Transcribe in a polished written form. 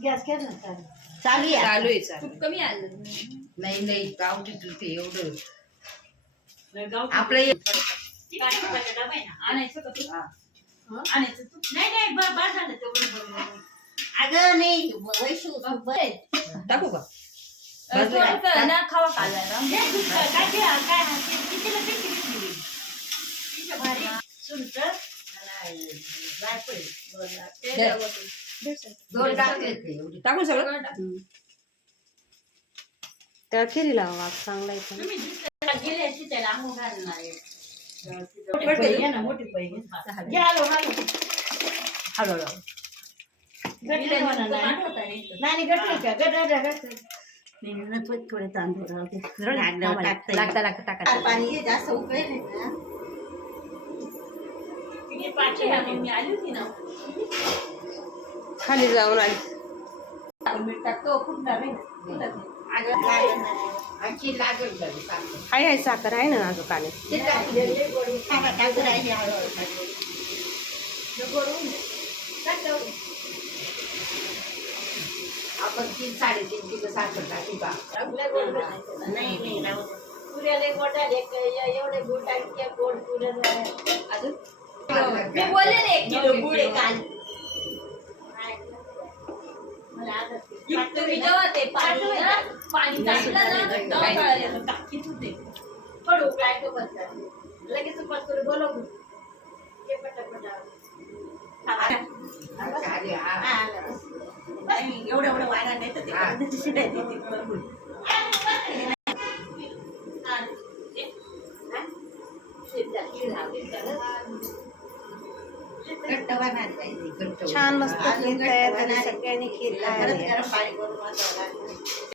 Gas केला ना चालू चालू आहे चालू आहे चालू तूप कमी आलं नाही नाही गावठी तूप आहे एवढं गावठी आपलं हे- तुपाचा डबा आहे ना आणायचं का तू हा. आणायचं तू नाही बस झालं तेवढं बरोबर अगं नाही वैशू टाकू का थोडंसं ना खावा खाल्ला ना काय कितीला किती घेतली सुंदर दोन टाकले ते एवढी टाकू सगळं त्या खिरी लावा चांगला आहे तुम्ही गेले असते त्याला आंघोळ घालणार आहे मोठी पाहिजे नाही गट थोडे तांदूळ लागता टाका पाणी जास्त उकळेल ना मी आली होती ना खाली जाऊन आली मीठ टाकतो फुटणार नाही आणखी लागेल घरी साखर. आहे साखर आहे ना अजून पाणी आपण 3-3.5 किलो साखर टाकू का नाही पुऱ्याला मोठा एवढे गुड टाकते गोड पुऱ्या अजून मी बोलले ना 1 किलो गुड आहे काल तुम्ही जेव्हा ते पाणी टाकलं ना तेव्हा टाकीत होते पण उकळायचं बसतात लगेच पटकन बोलव पटापटा आले, हा. एवढं वाढा नाही तर छान मस्त खीर तयार झाली सगळ्यांनी खीर खायला या. पाणी करून